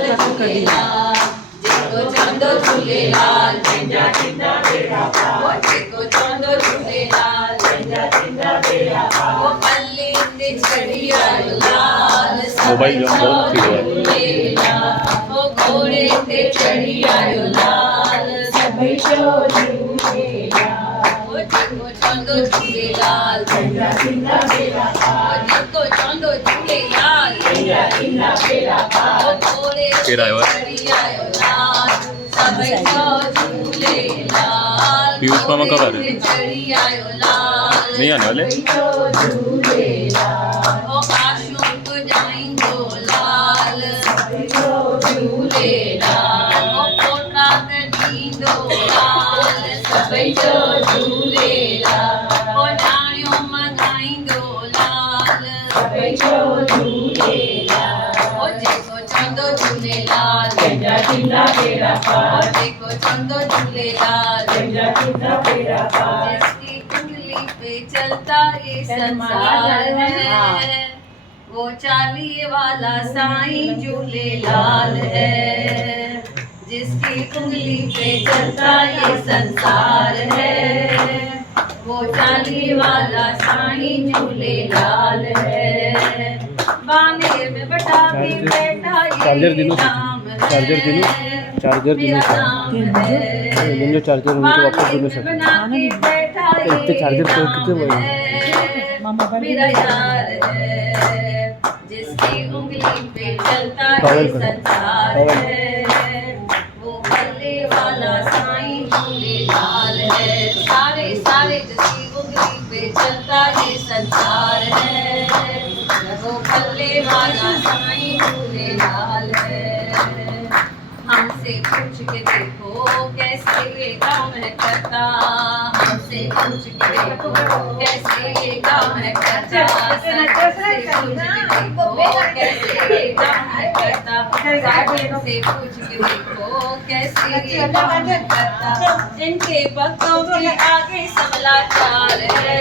लाल झूलेलाल जेको चवंदो झूलेलाल पंहिंजा थींदा बेड़ा पार जेको चवंदो झूलेलाल पंहिंजा थींदा बेड़ा पार ओ पल्ली ते चढ़ी आयो लाल मोबाइल जो बहुत थी है झूलेलाल ओ घोड़े ते चढ़ी आयो लाल सभई चओ झूलेलाल ओ जेको चवंदो झूलेलाल पंहिंजा थींदा बेड़ा पार जेको चवंदो झूलेलाल पंहिंजा थींदा बेड़ा पार ओ घोड़े केड़ा आयो है? चढ़ी आयो लाल सभई चओ झूलेलाल पीयूष मामा कब आ रहे हैं? चढ़ी आयो लाल नहीं आने वाले? झूलेलाल ओ आशूं पुॼाईंदो लाल झूलेलाल ओ कोटा ॾींदो लाल सभई चओ झूलेलाल ओ न्याणियूं मङाईंदो लाल सभई चओ झूलेलाल ओ जेको चवंदो झूलेलाल पंहिंजा थींदा बेड़ा पार जेको चवंदो झूलेलाल पंहिंजा थींदा बेड़ा पार जिसकी उंगली पे चलता ये संसार है वो चालीहे वाला साईं झूलेलाल है जिसकी उंगली पे चलता ये संसार है वो चालीहे वाला साईं झूलेलाल है बानेर में बटा के बैठा ये चार्जर दिनो नाम है चार्जर दिनो चार्जर दिनो मेरा नाम है जो चार्जर उनको वापस दिनो सर बना के बैठा इतने चार्जर तो कितने बड़े है मेरा यार है जिसकी उंगली पे चलता है संसार है वो भले वाला साईं झूलेलाल है सारे सारे जिसकी उंगली पे चलता है संसार है वो भले वाला साईं झूलेलाल है हमसे पूछ के देखो कैसे ये काम है करता हमसे पूछ के देखो कैसे ये काम है करता हमसे पूछ के देखो कैसे ये काम है करता हमसे पूछ के देखो कैसे ये काम है करता इनके भक्तों के आगे सब लाचार है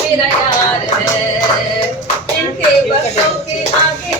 मेरा यार है इनके भक्तों के आगे